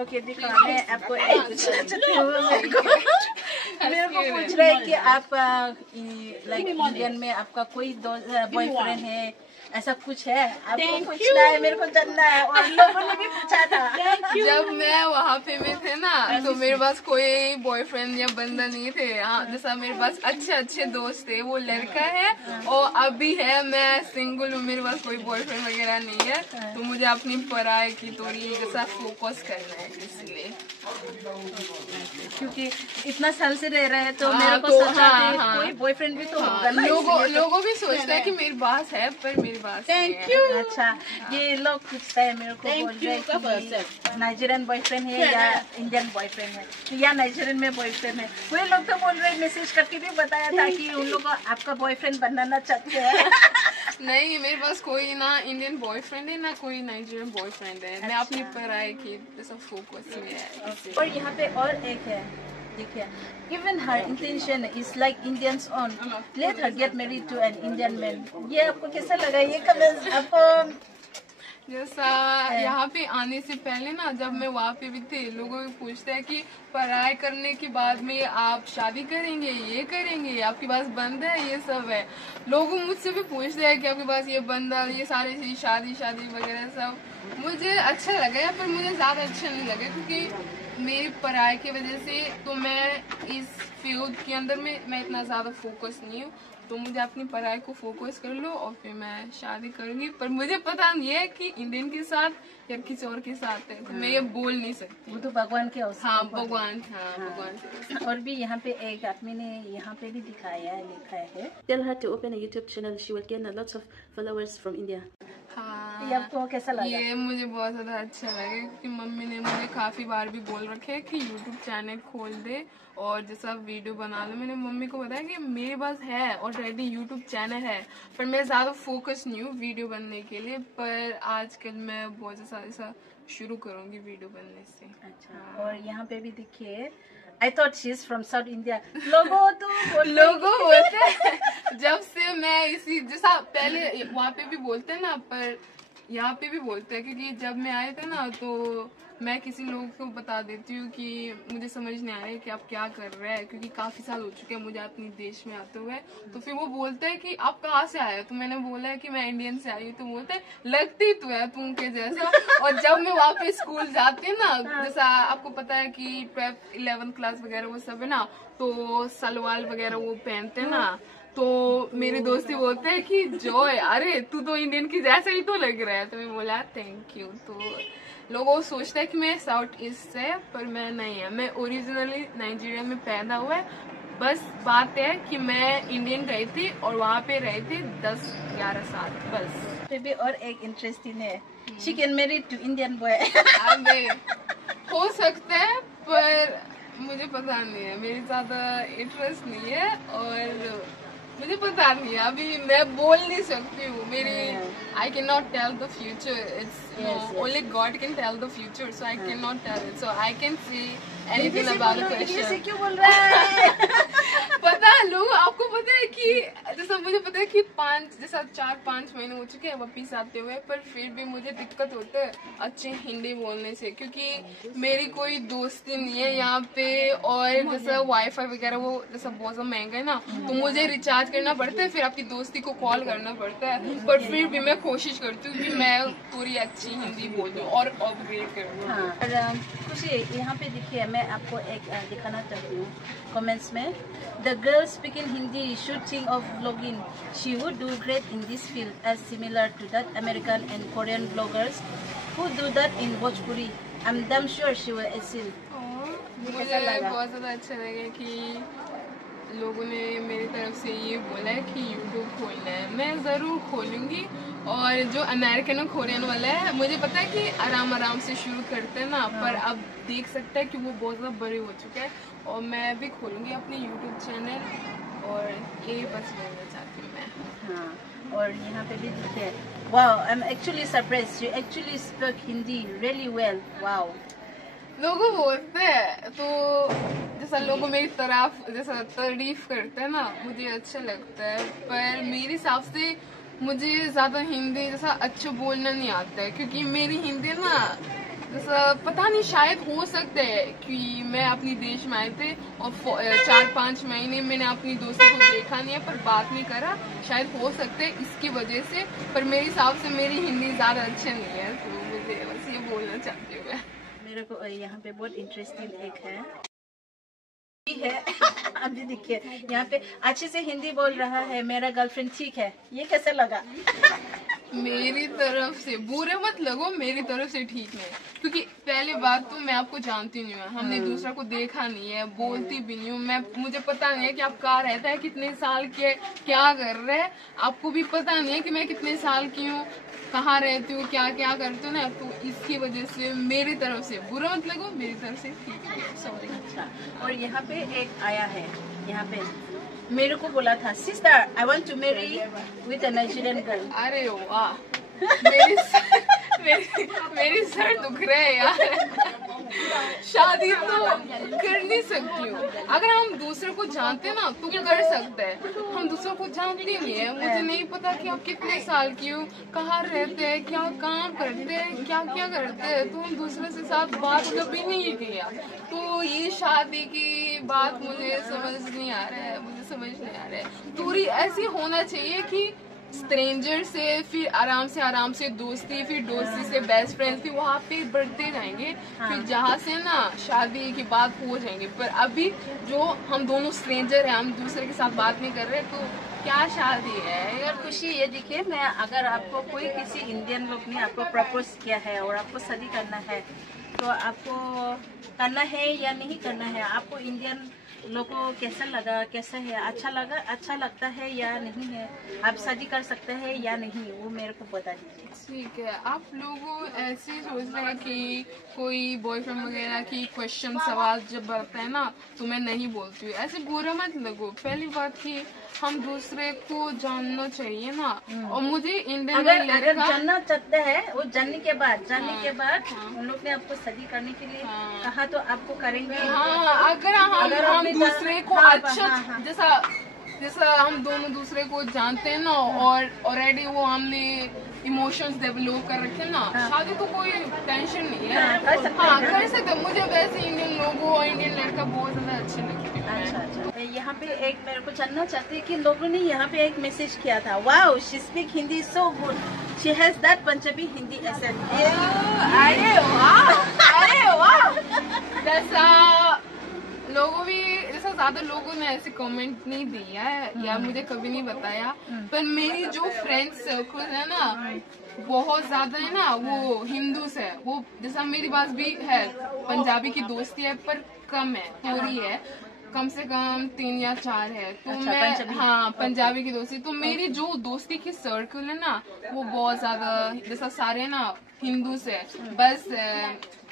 Okay दिखा, मैं आपको मेरे को पूछ रहे हैं कि आप लाइक इंडियन में आपका कोई बॉयफ्रेंड है, ऐसा कुछ है? आपको पूछना है, मेरे को जानना है, और लोगों ने भी पूछा था। जब मैं वहाँ पे में थे ना तो मेरे पास कोई बॉयफ्रेंड या बंदा नहीं थे। हाँ, जैसा मेरे पास अच्छे अच्छे दोस्त थे, वो लड़का है और अभी है, मैं सिंगल हूँ, मेरे पास कोई बॉयफ्रेंड वगैरह नहीं है। तो मुझे अपनी पढ़ाई की थोड़ी जैसा फोकस करना है, इसलिए। क्योंकि इतना साल से रह रहे हैं तो मेरे को सोचा कि कोई बॉयफ्रेंड भी तो होगा ना। लोगों भी सोचते हैं कि मेरे पास है, पर मेरे पास थैंक यू। अच्छा, ये लोग पूछते हैं मेरे को, बोल रहे हैं कि नाइजीरियन बॉयफ्रेंड है या इंडियन बॉयफ्रेंड है या नाइजीरियन में बॉयफ्रेंड है। वे लोग तो बोल रहे, मैसेज करके भी बताया था कि उन लोग आपका बॉयफ्रेंड बनाना चाहते हैं। नहीं, मेरे पास कोई ना इंडियन बॉयफ्रेंड है ना कोई नाइजीरियन बॉयफ्रेंड है। मैं अपनी पढ़ाई की जैसा फोकस में है। और यहाँ पे और एक है, देखिए, even her intention is like Indians own. Let her get married to an Indian man. ये आपको कैसा लगा? ये कमेंट आपको जैसा यहाँ पे आने से पहले ना, जब मैं वहाँ पे भी थे, लोगों को पूछते हैं कि पढ़ाई करने के बाद में आप शादी करेंगे, ये करेंगे, आपके पास बंदा है, ये सब है। लोग मुझसे भी पूछते हैं कि आपके पास ये बंदा, ये सारी चीज, शादी वगैरह सब। मुझे अच्छा लगा, पर मुझे ज्यादा अच्छा नहीं लगा, क्योंकि मेरी पढ़ाई की वजह से तो मैं इस फील्ड के अंदर में मैं इतना ज्यादा फोकस नहीं हूँ। तो मुझे अपनी पढ़ाई को फोकस कर लो और फिर मैं शादी करूंगी। पर मुझे पता नहीं है कि इंडियन के साथ या किसी और के साथ है, तो मैं ये बोल नहीं सकती। वो तो भगवान के अवसर। हाँ, भगवान। और भी यहाँ पे एक आदमी ने यहाँ पे भी दिखाया है, लिखा है, Tell her to open a YouTube channel. She will gain a lot of followers from India. हाँ, ये आपको कैसा लगा? ये मुझे बहुत ज्यादा अच्छा लगा, क्योंकि मम्मी ने मुझे काफी बार भी बोल रखे है कि यूट्यूब चैनल खोल दे और जैसा वीडियो बना लो। मैंने मम्मी को बताया कि मेरे पास है ऑलरेडी यूट्यूब चैनल है, पर मैं ज्यादा फोकस नहीं हूँ वीडियो बनने के लिए। पर आजकल मैं बहुत ऐसा शुरू करूंगी वीडियो बनने से। अच्छा, और यहाँ पे भी देखिए, I thought she's from South India. लोगों बोलते हैं जब से मैं इसी जैसा, पहले वहाँ पे भी बोलते हैं ना, पर यहाँ पे भी बोलते हैं, क्योंकि जब मैं आए थे ना तो मैं किसी लोग को बता देती हूँ कि मुझे समझ नहीं आ रहा है कि आप क्या कर रहे हैं, क्योंकि काफी साल हो चुके हैं मुझे अपने देश में आते हुए। तो फिर वो बोलते हैं कि आप कहाँ से आए हो? तो मैंने बोला है कि मैं इंडियन से आई हूँ। तो बोलते हैं लगती तो है तुम के जैसा। और जब मैं वहाँ पे स्कूल जाती हूँ ना, जैसा आपको पता है कि 12th 11th क्लास वगैरह वो सब है ना, तो सलवार वगैरह वो पहनते हैं ना, तो मेरे दोस्ती बोलते हैं कि जॉय, अरे तू तो इंडियन की जैसा ही तो लग रहा है। तो मैं बोला थैंक यू। तो लोगों सोचते हैं कि मैं साउथ ईस्ट से, पर मैं नहीं है, मैं ओरिजिनली नाइजीरिया में पैदा हुआ है। बस बात है कि मैं इंडियन रही थी और वहाँ पे रही थी 10-11 साल बस। पे भी और एक इंटरेस्टिंग है, she can marry to Indian boy. अबे हो सकता है, पर मुझे पता नहीं है, मेरी ज्यादा इंटरेस्ट नहीं है और मुझे पता नहीं है, अभी मैं बोल नहीं सकती हूँ। मेरी I cannot tell the future. It's only God can tell the future, so I cannot tell it. So I can say anything about the question. क्यों बोल रहा है? पता लोग, आपको पता है कि जैसा मुझे पता है कि 4-5 महीने हो चुके हैं वापिस आते हुए, पर फिर भी मुझे दिक्कत होता है अच्छे हिंदी बोलने से, क्योंकि मेरी कोई दोस्ती नहीं है यहाँ पे। और जैसा वाईफाई वगैरह वो जैसा बहुत ज्यादा महंगा है ना, तो मुझे रिचार्ज करना पड़ता है, फिर आपकी दोस्ती को कॉल करना पड़ता है। पर फिर भी मैं कोशिश करती हूँ कि मैं पूरी अच्छी हिंदी बोल दूँ और अपग्रेड करूँ। हाँ, खुशी यहाँ पे देखिए, मैं आपको एक दिखाना चाहती हूँ कमेंट्स में। The girl speaking Hindi should think of vlogging. She would do great in this field, as similar to that American and Korean bloggers who do that in Bhojpuri. I'm damn sure she will excel. मुझे बहुत ज़्यादा अच्छा लगा कि लोगों ने मेरी तरफ से ये बोला है कि यूट्यूब खोलना है। मैं ज़रूर खोलूँगी। और जो अमेरिकन और कोरियन वाला है, मुझे पता है कि आराम से शुरू करते हैं ना, पर अब देख सकते हैं कि वो बहुत ज़्यादा बड़े हो चुके हैं। और मैं भी खोलूँगी अपनी यूट्यूब चैनल, और यही बस बोलना चाहती हूँ मैं। हाँ, और यहाँ पे भी देखिए, wow, I'm actually surprised. You actually spoke Hindi really well. Wow. लोगों बोलते हैं तो जैसा लोगों मेरी जैसा तारीफ करते हैं ना, मुझे अच्छा लगता है। पर मेरे हिसाब से मुझे ज्यादा हिंदी जैसा अच्छा बोलना नहीं आता है, क्योंकि मेरी हिंदी ना जैसा पता नहीं, शायद हो सकता है कि मैं अपनी देश में आए थे और 4-5 महीने मैंने अपनी दोस्तों को देखा नहीं है पर बात नहीं करा, शायद हो सकता है इसकी वजह से। पर मेरे हिसाब से मेरी हिंदी ज्यादा अच्छी नहीं है, तो मुझे बस ये बोलना चाहती हूँ मैं। मेरे को यहाँ पे बहुत इंटरेस्टिंग एक है अभी देखिए यहाँ पे अच्छे से हिंदी बोल रहा है, मेरा गर्लफ्रेंड ठीक है, ये कैसे लगा? मेरी तरफ से बुरे मत लगो, मेरी तरफ से ठीक है, क्योंकि पहली बात तो मैं आपको जानती नहीं हूँ, हमने दूसरा को देखा नहीं है, बोलती भी नहीं हूँ मैं, मुझे पता नहीं है कि आप कहाँ रहता है, कितने साल के, क्या कर रहे हैं, आपको भी पता नहीं है कि मैं कितने साल की हूँ, कहाँ रहती हूँ, क्या क्या करती हूँ ना, तो इसकी वजह से मेरी तरफ से बुरा मत लगो, मेरी तरफ से ठीक है, सॉरी। अच्छा, और यहाँ पे एक आया है, यहाँ पे मेरे को बोला था, sister I want to marry with a Nigerian girl. अरे वाह, मेरी सर दुख रहे है यार। शादी तो कर नहीं सकती हूँ, अगर हम दूसरे को जानते ना तो कर सकते हैं, हम दूसरे को जानते नहीं है, मुझे नहीं पता कि आप कितने साल की हो, कहाँ रहते हैं, क्या काम करते हैं, क्या क्या करते हैं, तो हम दूसरे से साथ बात कभी नहीं किया, तो ये शादी की बात मुझे समझ नहीं आ रहा है, मुझे समझ नहीं आ रहा है। दूरी ऐसी होना चाहिए कि स्ट्रेंजर से फिर आराम से दोस्ती, फिर दोस्ती से बेस्ट फ्रेंड, फिर वहाँ पे बढ़ते जाएंगे, फिर जहाँ से ना शादी की बात हो जाएंगे। पर अभी जो हम दोनों स्ट्रेंजर हैं, हम दूसरे के साथ बात नहीं कर रहे, तो क्या शादी है यार? खुशी ये देखिए, मैं अगर आपको कोई किसी इंडियन लोग ने आपको प्रपोज किया है और आपको शादी करना है, तो आपको करना है या नहीं करना है? आपको इंडियन लोगों को कैसा लगा, कैसा है, अच्छा लगता है या नहीं है? आप शादी कर सकते हैं या नहीं, वो मेरे को बता दीजिए। ठीक है, आप लोग ऐसे सोच रहे हैं कि कोई बॉयफ्रेंड वगैरह की क्वेश्चन सवाल जब बढ़ता है ना तो मैं नहीं बोलती हूँ, ऐसे बुरा मत लगो। पहली बात कि हम दूसरे को जानना चाहिए ना, और मुझे इंडियन अगर जानना चाहते हैं, वो जानने के बाद उन लोग ने आपको शादी करने के लिए कहा तो आपको करेंगे। हाँ, अगर हम दूसरे को अच्छा जैसा हम दोनों दूसरे को जानते हैं ना, और ऑलरेडी वो हमने इमोशंस डेवलप कर रखे हैं ना, शादी तो कोई टेंशन नहीं है। हाँ, कर सकते। मुझे वैसे इंडियन लोगों और इंडियन लड़का बहुत ज्यादा अच्छे लगते हैं। अच्छा, यहाँ पे एक मेरे को जानना चाहते हैं कि लोगों ने यहाँ पे एक मैसेज किया था, wow she speak Hindi so good, she has that Punjabi Hindi accent. अरे वाह, जैसा ज्यादा लोगों ने ऐसे कमेंट नहीं दिया है या मुझे कभी नहीं बताया, पर मेरी जो फ्रेंड सर्कल है ना बहुत ज्यादा है ना, वो हिंदूस है। वो जैसा मेरे पास भी है पंजाबी की दोस्ती है, पर कम है, थोड़ी है, कम से कम 3 या 4 है। तो अच्छा, मैं हाँ पंजाबी की दोस्ती, तो मेरी जो दोस्ती की सर्कल है ना वो बहुत ज्यादा जैसा सारे ना हिंदूस है, बस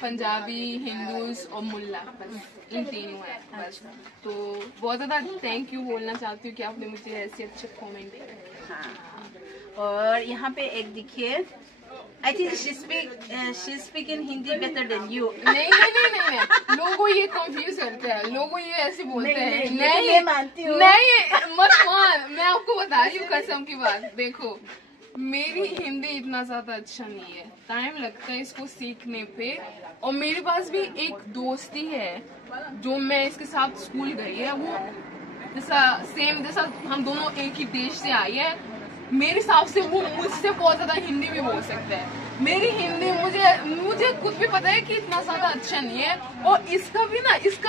पंजाबी, हिंदूस और मुल्ला, बस इन तीनों है बस। तो बहुत ज्यादा थैंक यू बोलना चाहती हूँ कि आपने मुझे ऐसे अच्छे कमेंट दिए। हाँ, और यहाँ पे एक देखिए, I think she speak in Hindi better than you. नहीं, लोगों ये कंफ्यूज करते हैं, लोगों ये ऐसे बोलते हैं। नहीं मानती हूँ। नहीं मत मान, मैं आपको बता रही हूँ कसम की बात। देखो मेरी हिंदी इतना ज्यादा अच्छा नहीं है, टाइम लगता है इसको सीखने पे। और मेरे पास भी एक दोस्ती है जो मैं इसके साथ स्कूल गई है, वो जैसा हम दोनों एक ही देश से आई है, मेरे हिसाब से वो मुझसे बहुत ज्यादा हिंदी भी बोल सकता है। मेरी हिंदी मुझे खुद भी पता है कि इतना ज्यादा अच्छा नहीं है, और इसका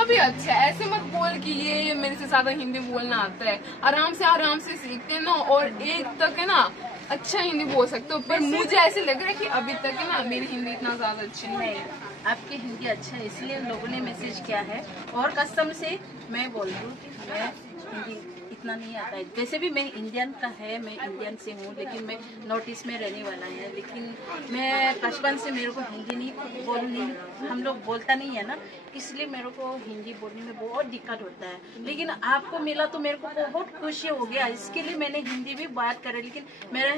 भी अच्छा है। ऐसे मत बोल कि ये मेरे से ज्यादा हिंदी बोलना आता है, आराम से सीखते हैं ना, और एक तक है ना अच्छा हिंदी बोल सकते हो। पर मुझे ऐसे लग रहा है कि अभी तक है ना मेरी हिंदी इतना ज्यादा अच्छी नहीं है। आपकी हिंदी अच्छा है, इसलिए लोगों ने मैसेज किया है। और कसम से मैं बोल दूँ कि मैं हिंदी इतना नहीं आता है। वैसे भी मैं इंडियन का है, मैं इंडियन से हूँ, लेकिन मैं नॉर्थ ईस्ट में रहने वाला है। लेकिन मैं बचपन से मेरे को हिंदी नहीं बोलनी, हम लोग बोलता नहीं है ना, इसलिए मेरे को हिंदी बोलने में बहुत दिक्कत होता है। लेकिन आपको मिला तो मेरे को बहुत खुशी हो गया, इसके लिए मैंने हिंदी भी बात करे। लेकिन मेरा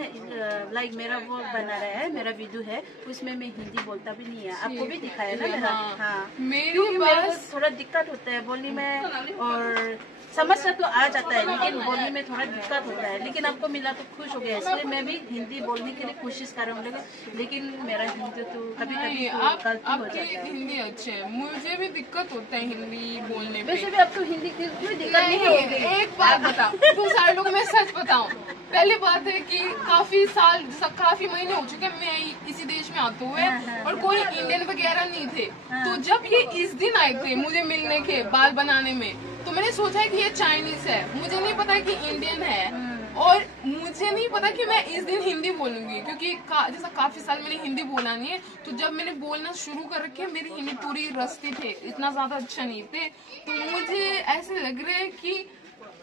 मेरा वो बना रहा है, मेरा वीडियो है, उसमें मैं हिंदी बोलता भी नहीं है। आपको भी दिखाया ना मेरा। हाँ, मेरे को थोड़ा दिक्कत होता है बोलने में, और समझना तो आ जाता है, लेकिन बोलने में थोड़ा दिक्कत होता है। लेकिन आपको मिला तो खुश हो गया, इसलिए मैं भी हिंदी बोलने के लिए कोशिश कर रहा हूँ। लेकिन मेरा हिंदी तो कभी कभी गलती हो जाता है। हिंदी अच्छे है, मुझे भी दिक्कत होता है हिंदी बोलने पे। वैसे भी आपको हिंदी की कोई दिक्कत नहीं होगी। एक बात बता, तुम सारे लोग मैं सच बताऊं, पहली बात है कि काफी महीने हो चुके हैं मैं इसी देश में आते हुए, और कोई इंडियन वगैरह नहीं थे। तो जब ये इस दिन आए थे मुझे मिलने के बाल बनाने में, तो मैंने सोचा कि ये चाइनीज है, मुझे नहीं पता कि इंडियन है, और मुझे नहीं पता कि मैं इस दिन हिंदी बोलूंगी, क्योंकि जैसा काफी साल मैंने हिंदी बोला नहीं है। तो जब मैंने बोलना शुरू कर रखे, मेरी हिंदी पूरी रस्ती थे, इतना ज्यादा अच्छा नहीं थे। तो मुझे ऐसे लग रहा है कि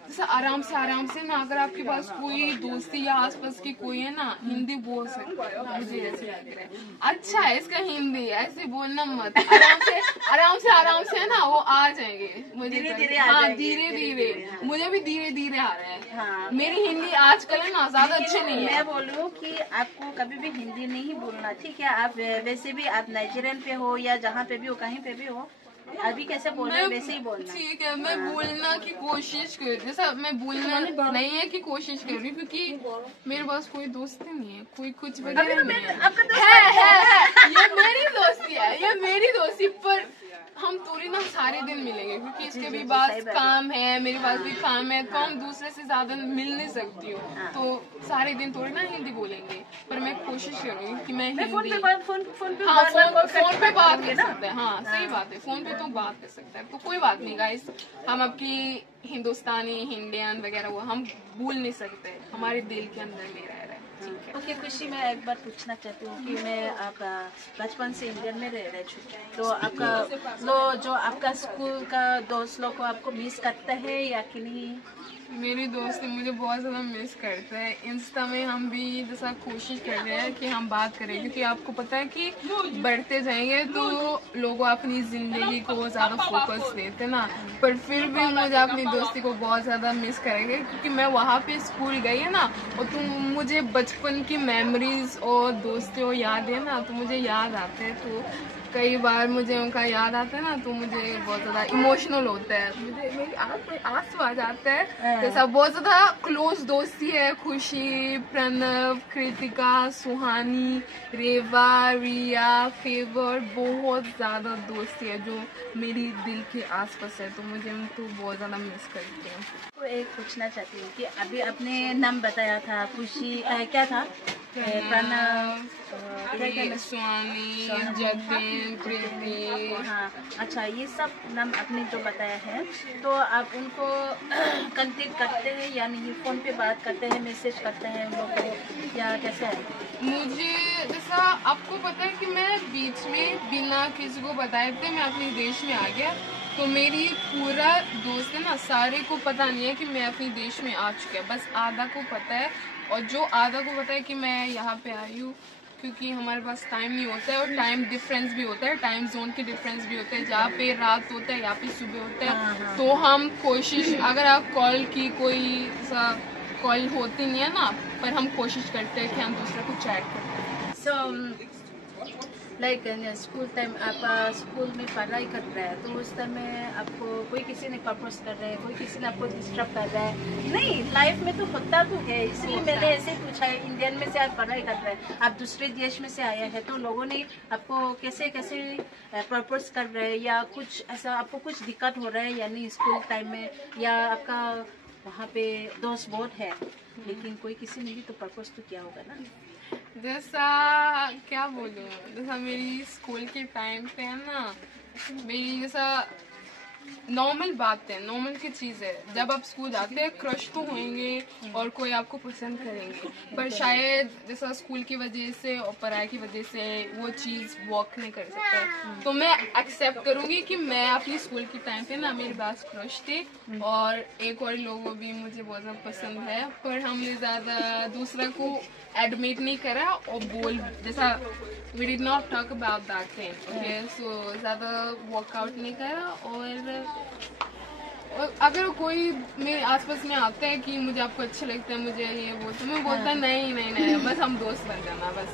जैसा आराम से ना, अगर आपके पास कोई दोस्ती या आसपास की कोई है ना, हिंदी बोल सकता है, मुझे ऐसे लग रहा है। अच्छा है इसका हिंदी, ऐसे बोलना मत, आराम से है ना, वो आ जाएंगे मुझे धीरे-धीरे, मुझे भी धीरे-धीरे आ रहा है। हाँ। मेरी हिंदी आजकल है ना ज्यादा अच्छी नहीं है। मैं बोल रही हूँ कि आपको कभी भी हिंदी नहीं बोलना, ठीक है? आप वैसे भी आप नाइजीरियन पे हो या जहाँ पे भी हो, कहीं पे भी हो, अभी कैसे बोल रहे हैं वैसे ही बोलना। ठीक है, मैं बोलना की कोशिश कर, जैसा मैं बोलना नहीं है कि कोशिश कर रही, क्योंकि मेरे पास कोई दोस्त नहीं है, कोई कुछ वगैरह नहीं है। आपका दोस्त है, ये मेरी दोस्ती है, ये मेरी दोस्ती, पर हम थोड़ी ना सारे दिन मिलेंगे, क्योंकि इसके भी पास काम है, मेरे पास भी काम है, तो हम दूसरे से ज्यादा मिल नहीं सकती हूँ। तो सारे दिन थोड़ी ना हिंदी बोलेंगे, पर मैं कोशिश करूँगी कि मैं हिंदी फोन पे बात कर सकते हैं। हाँ सही बात है, फोन पे तो बात कर सकते हैं, तो कोई बात नहीं गाइस, हम आपकी हिंदुस्तानी, इंडियन वगैरह वो हम भूल नहीं सकते, हमारे दिल के अंदर में रह रहा है। ओके खुशी, मैं एक बार पूछना चाहती हूँ कि मैं आप बचपन से इंडियन में रह चुके हैं, तो आपका जो आपका स्कूल का दोस्त लोग को आपको मिस करता है या कि नहीं? मेरी दोस्ती मुझे बहुत ज़्यादा मिस करता है। इंस्टा में हम भी जैसा कोशिश कर रहे हैं कि हम बात करें, क्योंकि आपको पता है कि बढ़ते जाएंगे तो लोग अपनी ज़िंदगी को ज़्यादा फोकस देते ना, पर फिर भी मुझे अपनी दोस्ती को बहुत ज़्यादा मिस करेंगे, क्योंकि मैं वहाँ पे स्कूल गई है ना, और तुम मुझे बचपन की मेमोरीज और दोस्तियों याद है ना, तो मुझे याद आते हैं। तो कई बार मुझे उनका याद आता है ना, तो मुझे बहुत ज्यादा इमोशनल होता है, मुझे मेरी आंसू आ जाता है। जैसा बहुत ज्यादा क्लोज दोस्ती है, खुशी, प्रणव, कृतिका, सुहानी, रेवा, रिया, फेवर, बहुत ज्यादा दोस्ती है जो मेरी दिल के आसपास है, तो मुझे उनको बहुत ज्यादा मिस करती हूँ। तो एक पूछना चाहती हूँ कि अभी आपने नाम बताया था, खुशी क्या था? प्रणव, सुहानी, जतिन, प्रीति। हाँ अच्छा, ये सब नाम आपने जो बताया है, तो आप उनको कांटेक्ट करते हैं या नहीं? फोन पे बात करते हैं, मैसेज करते हैं उन लोगों को, या कैसे है? मुझे जैसा आपको पता है कि मैं बीच में बिना किसी को बताए थे मैं अपने देश में आ गया, तो मेरी पूरा दोस्त है ना, सारे को पता नहीं है कि मैं अपने देश में आ चुका है, बस आधा को पता है। और जो आधा को पता है कि मैं यहाँ पे आई हूँ, क्योंकि हमारे पास टाइम नहीं होता है, और टाइम डिफरेंस भी होता है, टाइम जोन के डिफरेंस भी होते हैं, जहाँ पे रात होता है यहाँ पे सुबह होता है। तो हम कोशिश, अगर आप कॉल की कोई सा कॉल होती नहीं है ना, पर हम कोशिश करते हैं कि हम दूसरे को चैट करते हैं। सो लाइक स्कूल टाइम आप स्कूल में पढ़ाई कर रहे हैं, तो उस टाइम में आपको कोई किसी ने प्रपोज कर रहा है, कोई किसी ने आपको डिस्टर्ब कर रहा है? नहीं, लाइफ में तो होता तो है, इसलिए मैंने ऐसे पूछा है। इंडियन में से आप पढ़ाई कर रहे हैं, आप दूसरे देश में से आए हैं, तो लोगों ने आपको कैसे कैसे प्रपोज कर रहे हैं, या कुछ ऐसा आपको कुछ दिक्कत हो रहा है या नहीं स्कूल टाइम में? या आपका वहाँ पे दोस्त बहुत है, लेकिन कोई किसी ने भी तो प्रपोज तो किया होगा ना? जैसा क्या बोलूं, जैसा मेरी स्कूल के टाइम पे है ना, मेरी जैसा नॉर्मल बात है, नॉर्मल की चीज़ है, जब आप स्कूल जाते हैं क्रश तो होंगे और कोई आपको पसंद करेंगे, पर शायद जैसा स्कूल की वजह से और पढ़ाई की वजह से वो चीज़ वर्क नहीं कर सकता। तो मैं एक्सेप्ट करूँगी कि मैं अपनी स्कूल के टाइम पे ना मेरे पास क्रश थे, और एक और लोगों भी मुझे बहुत ज़्यादा पसंद है, पर हमने ज़्यादा दूसरा को एडमिट नहीं करा और जैसा we did not talk about that thing, okay? So ज़्यादा वर्कआउट नहीं करा, और अगर कोई मेरे आसपास में आता है कि मुझे आपको अच्छे लगता है, मुझे ये वो, तो मैं बोलता नहीं, बस हम दोस्त बन जाना, बस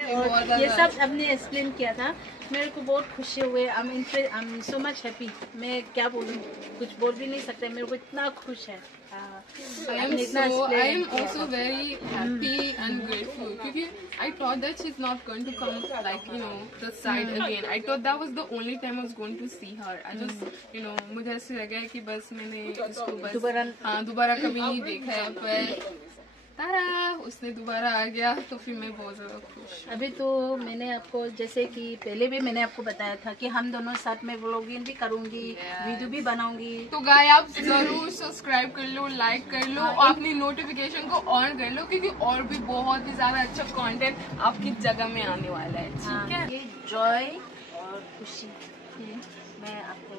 ये और ये सब हमने एक्सप्लेन किया था। मेरे को बहुत खुशी हुए। I am so much happy. मैं क्या बोलूँ, कुछ बोल भी नहीं सकते। मेरे को इतना खुश है। I am also very happy and grateful क्योंकि I thought that she's not going to come like the side again. I thought that was the only time I was going to see her. I just मुझे ऐसे लगा कि बस मैंने उसको बस दोबारा कभी नहीं देखा है, पर तारा उसने दोबारा आ गया तो फिर मैं बहुत ज़्यादा खुश। अभी तो मैंने आपको जैसे कि पहले भी मैंने आपको बताया था कि हम दोनों साथ में व्लॉगिंग भी करूंगी, वीडियो भी बनाऊंगी। तो गाइस आप जरूर सब्सक्राइब कर लो, लाइक कर लो और अपनी नोटिफिकेशन को ऑन कर लो क्योंकि और भी बहुत ही ज्यादा अच्छा कंटेंट आपकी जगह में आने वाला है। ठीक है, ये जॉय और खुशी मैं आपको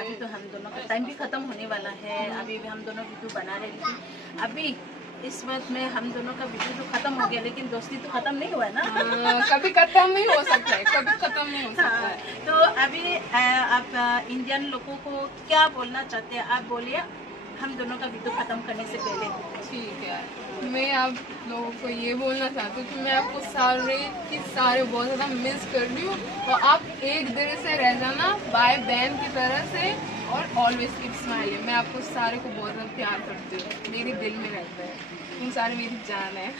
अभी तो हम दोनों का टाइम भी खत्म होने वाला है। अभी भी हम दोनों वीडियो बना रहे थे। अभी इस वक्त में हम दोनों का वीडियो तो खत्म हो गया, लेकिन दोस्ती तो खत्म नहीं हुआ ना। कभी खत्म नहीं हो सकता है, कभी खत्म नहीं हो सकता है। तो अभी आप इंडियन लोगों को क्या बोलना चाहते हैं, आप बोलिए हम दोनों का वीडियो खत्म करने से पहले। ठीक है, मैं आप लोगों को ये बोलना चाहती हूँ कि मैं आपको सारे बहुत ज्यादा मिस कर रही हूँ और आप एक दिल से रह जाना बाय बहन की तरह से और ऑलवेज कीप स्माइलिंग। मैं आपको सारे को बहुत ज्यादा प्यार करती हूँ, मेरे दिल में रहता है, तुम सारे मेरी जान है।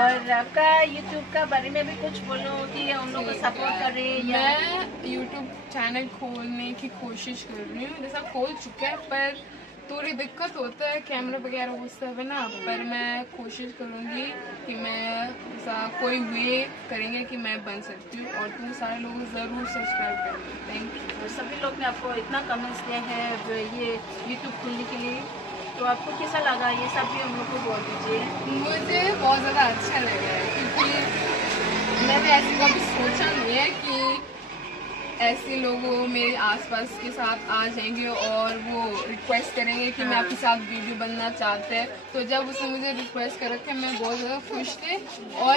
और आपका यूट्यूब का बारे में भी कुछ बोलो कि उन लोगों को सपोर्ट करें। मैं यूट्यूब चैनल खोलने की कोशिश कर रही हूँ, जैसा खोल चुका है पर थोड़ी दिक्कत होता है, कैमरा वगैरह वो सब है ना, पर मैं कोशिश करूँगी कि मैं ऐसा कोई वे करेंगे कि मैं बन सकती हूँ और तुम सारे लोग ज़रूर सब्सक्राइब करेंगे। Thank you. सभी लोग ने आपको इतना कमेंट्स दिए हैं ये यूट्यूब खोलने के लिए, तो आपको कैसा लगा ये सब भी हम लोग को बोल दीजिए। मुझे बहुत ज़्यादा अच्छा लगा है क्योंकि मैंने ऐसे कभी सोचा नहीं है कि ऐसे लोग मेरे आसपास के साथ आ जाएंगे और वो रिक्वेस्ट करेंगे कि मैं आपके साथ वीडियो बनना चाहते हैं। तो जब उसने मुझे रिक्वेस्ट कर रखे मैं बहुत ज़्यादा खुश थे और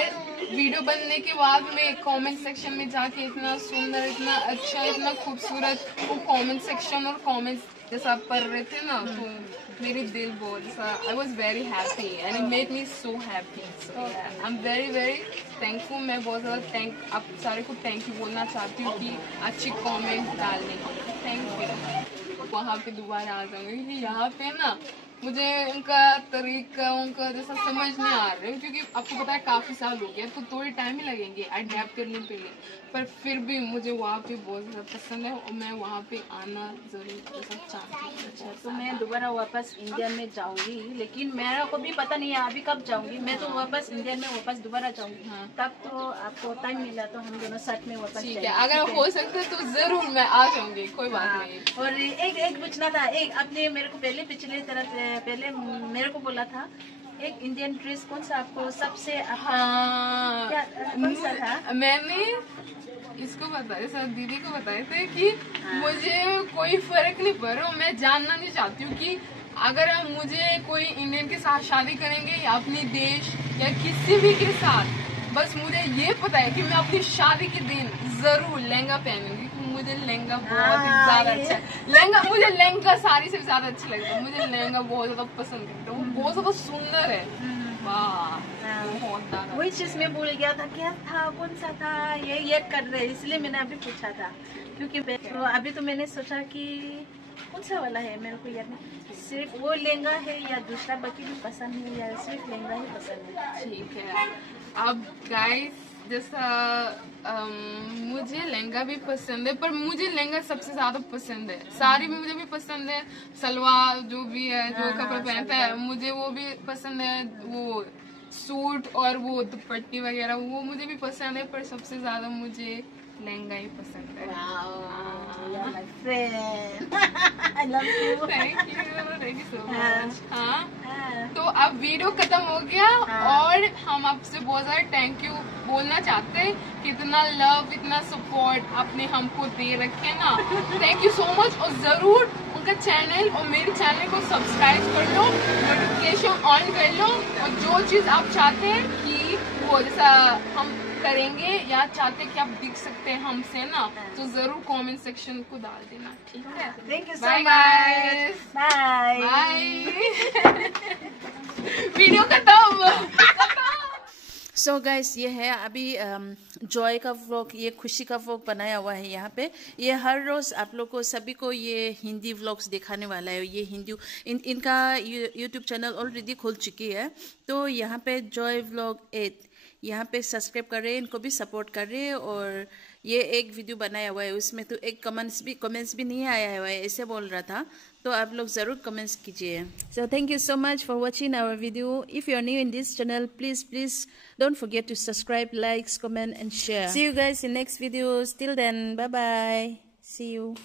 वीडियो बनने के बाद में कमेंट सेक्शन में जाके इतना सुंदर, इतना अच्छा, इतना खूबसूरत वो कमेंट सेक्शन और कमेंट्स जैसा पढ़ रहे थे ना, तो मेरे दिल बहुत जैसा I was very happy and it made me so happy. So I am very very thankful. मैं बहुत ज़्यादा आप सारे को थैंक यू बोलना चाहती हूँ कि अच्छी कमेंट डालने के लिए। Thank you. वहाँ पे दोबारा आ जाऊँगी क्योंकि यहाँ पे ना मुझे उनका तरीका उनका जैसा समझ नहीं आ रहा है क्योंकि आपको पता है काफ़ी साल हो गया तो थोड़ी टाइम ही लगेंगे अडेप्ट करने के लिए, पर फिर भी मुझे वहाँ पे बहुत ज़्यादा पसंद है और मैं वहाँ पे आना ज़रूर चाहती हूँ। अच्छा, तो मैं दोबारा वापस इंडिया में जाऊंगी, लेकिन मेरा को भी पता नहीं है अभी कब जाऊंगी। मैं तो वापस इंडिया में वापस दोबारा जाऊंगी। हाँ। तब तो आपको टाइम मिला तो हम दोनों साथ में वापस ठीक जाएंगे। है, अगर हो सकता है तो ज़रूर मैं आ जाऊँगी, कोई बात नहीं। और एक पूछना था, एक आपने मेरे को पिछले तरफ पहले मेरे को बोला था एक इंडियन ड्रेस कौन सा आपको सबसे हाँ, कौन सा था? मैंने इसको बताया सर दीदी को बताए थे कि मुझे कोई फर्क नहीं पड़ रहा, मैं जानना नहीं चाहती हूँ कि अगर मुझे कोई इंडियन के साथ शादी करेंगे या अपने देश या किसी भी के साथ, बस मुझे ये पता है कि मैं अपनी शादी के दिन जरूर लहंगा पहनूंगी। मुझे लहंगा बहुत ही ज्यादा अच्छा है। लहंगा मुझे लहंगा साड़ी से ज्यादा अच्छा लगता है। मुझे लहंगा बहुत ज्यादा पसंद है, वो बहुत ज्यादा सुंदर है। वाह, वही चीज मैं भूल गया था, क्या था, कौन सा था, ये याद कर रहे, इसलिए मैंने अभी पूछा था क्योंकि तो अभी तो मैंने सोचा कि कौन सा वाला है, मेरे को याद नहीं, सिर्फ वो लहंगा है या दूसरा बाकी भी पसंद है या सिर्फ लहंगा ही पसंद है। ठीक है, अब गाइस जैसा मुझे लहंगा भी पसंद है, पर मुझे लहंगा सबसे ज्यादा पसंद है। साड़ी भी मुझे भी पसंद है, सलवार जो भी है जो कपड़ा पहनता है मुझे वो भी पसंद है, वो सूट और वो दुपट्टी वगैरह वो मुझे भी पसंद है, पर सबसे ज्यादा मुझे लहंगा ही पसंद है। Thank you so much. हाँ, तो अब वीडियो खत्म हो गया और हम आपसे बहुत ज्यादा थैंक यू बोलना चाहते हैं कि इतना लव, इतना सपोर्ट आपने हमको दे रखे ना, थैंक यू सो मच। और जरूर उनका चैनल और मेरे चैनल को सब्सक्राइब कर लो, नोटिफिकेशन ऑन कर लो और जो चीज आप चाहते हैं कि वो जैसा हम करेंगे या चाहते हैं कि आप दिख सकते हैं हमसे ना, तो जरूर कमेंट सेक्शन को डाल देना। ठीक है, thank you so by much, guys, bye bye. Video खत्म। सो गाइस, ये है अभी जॉय का व्लॉग, ये खुशी का व्लॉग बनाया हुआ है यहाँ पे। ये हर रोज आप लोग को सभी को ये हिंदी व्लॉग्स दिखाने वाला है। ये हिंदी इनका यूट्यूब चैनल ऑलरेडी खुल चुकी है, तो यहाँ पे जॉय व्लॉग 8 यहाँ पे सब्सक्राइब कर रहे हैं, इनको भी सपोर्ट कर रहे हैं। और ये एक वीडियो बनाया हुआ है, उसमें तो एक कमेंट्स भी नहीं आया हुआ है, ऐसे बोल रहा था, तो आप लोग जरूर कमेंट्स कीजिए। So thank you so much for watching our video. If you are new in this channel, please don't forget to subscribe, likes, comment and share. See you guys in next videos. Till then, bye bye. See you.